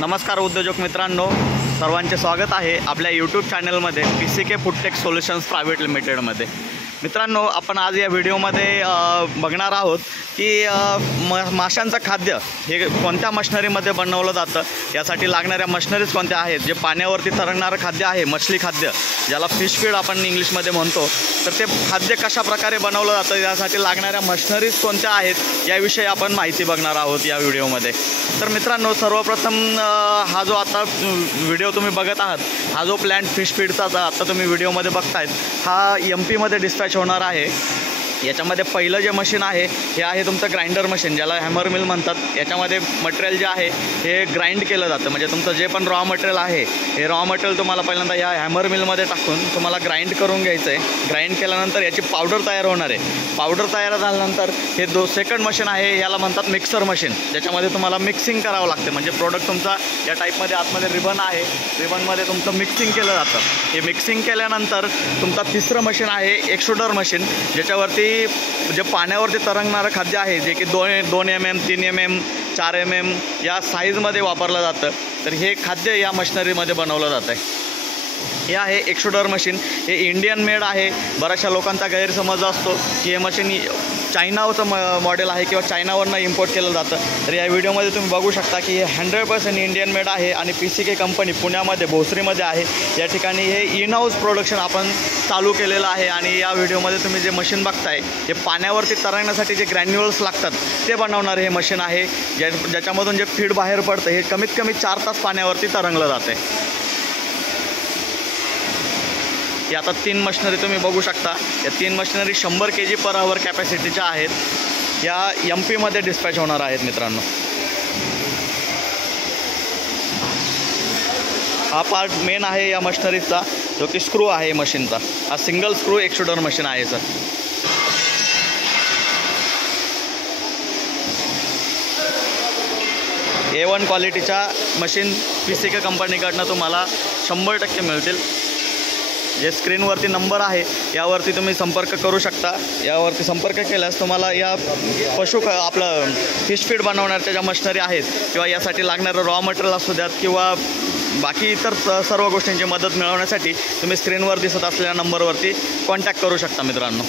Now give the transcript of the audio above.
नमस्कार उद्योजक मित्रांनो, सर्वांचे स्वागत आहे आपल्या यूट्यूब चॅनलमध्ये PCK फूडटेक सोल्युशन्स प्रायव्हेट लिमिटेडमध्ये। मित्रांनो, आपण आज या व्हिडिओमध्ये बघणार आहोत की माशांचं खाद्य हे कोणत्या मशिनरीमध्ये बनवलं जातं, यासाठी लागणाऱ्या मशिनरीज कोणत्या आहेत, जे पाण्यावरती तरंगणारं खाद्य आहे मछली खाद्य ज्याला फिश फीड आपण इंग्लिशमध्ये म्हणतो, तर ते खाद्य कशा प्रकारे बनवलं जातं, यासाठी लागणाऱ्या मशिनरीज कोणत्या आहेत याविषयी आपण माहिती बघणार आहोत या व्हिडिओमध्ये। तर मित्रांनो, सर्वप्रथम हा जो आता व्हिडिओ तुम्ही बघत आहात, हा जो प्लांट फिश फीडचा आता तुम्ही व्हिडिओमध्ये बघतायत, हा MP मध्ये डिस्पॅच होणार आहे। याच्यामध्ये पहिलं जे मशीन आहे हे आहे तुमचं ग्राइंडर मशीन, ज्याला हॅमर मिल म्हणतात। याच्यामध्ये मटेरियल जे आहे हे ग्राइंड केलं जातं, म्हणजे तुमचं जे पण रॉ मटेरियल आहे हे रॉ मटेरियल तुम्हाला पहिल्यांदा या हॅमर मिलमध्ये टाकून तुम्हाला ग्राइंड करून घ्यायचं आहे। ग्राइंड केल्यानंतर याची पावडर तयार होणार आहे। पावडर तयार झाल्यानंतर हे सेकंड मशीन आहे, याला म्हणतात मिक्सर मशीन, ज्याच्यामध्ये तुम्हाला मिक्सिंग करावं लागते। म्हणजे प्रोडक्ट तुमचा या टाईपमध्ये आतमध्ये रिबन आहे, रिबनमध्ये तुमचं मिक्सिंग केलं जातं। हे मिक्सिंग केल्यानंतर तुमचा तिसरं मशीन आहे एक्सट्रुडर मशीन, ज्याच्यावरती जे पाण्यावरती तरंगणारं खाद्य आहे, जे की 2 mm 3 mm 4 mm या साईजमध्ये वापरलं जातं। तर हे खाद्य या मशिनरीमध्ये बनवलं जातं आहे। हे आहे एक्सट्रुडर मशीन, हे इंडियन मेड आहे। बऱ्याचशा लोकांचा गैरसमज असतो की हे मशीन चायनाचं मॉडेल आहे किंवा चायनावरनं इम्पोर्ट केलं जातं। तर या व्हिडिओमध्ये तुम्ही बघू शकता की हे 100% इंडियन मेड आहे आणि PCK कंपनी पुण्यामध्ये भोसरीमध्ये आहे। या ठिकाणी हे इन हाऊस प्रोडक्शन आपण चालू केलेलं आहे। आणि या व्हिडिओमध्ये तुम्ही जे मशीन बघताय हे पाण्यावरती तरंगण्यासाठी जे ग्रॅन्युअल्स लागतात ते बनवणारे हे मशीन आहे, ज्याच्यामधून जे फीड बाहेर पडतं हे कमीत कमी 4 तास पाण्यावरती तरंगलं जाते। या आता 3 मशिनरी तुम्ही बघू शकता। या 3 मशिनरी 100 kg पर आवर कॅपॅसिटीच्या आहेत, या MP मध्ये डिस्पॅच होणार आहेत। मित्रांनो, हा पार्ट मेन आहे या मशिनरीचा, जो की स्क्रू आहे मशीनचा। हा सिंगल स्क्रू एक्सट्रुडर मशीन आहे सर। A1 क्वालिटीच्या मशीन PCK कंपनीकडनं तुम्हाला 100% मिळतील। जे स्क्रीनवरती नंबर आहे यावरती तुम्ही संपर्क करू शकता। यावरती संपर्क केल्यास तुम्हाला या आपलं फिश फीड बनवण्याच्या ज्या मशिनरी आहेत किंवा यासाठी लागणारं रॉ मटेरियल असू द्यात किंवा बाकी इतर सर्व गोष्टींची मदत मिळवण्यासाठी तुम्ही स्क्रीनवर दिसत असलेल्या नंबरवरती कॉन्टॅक्ट करू शकता मित्रांनो।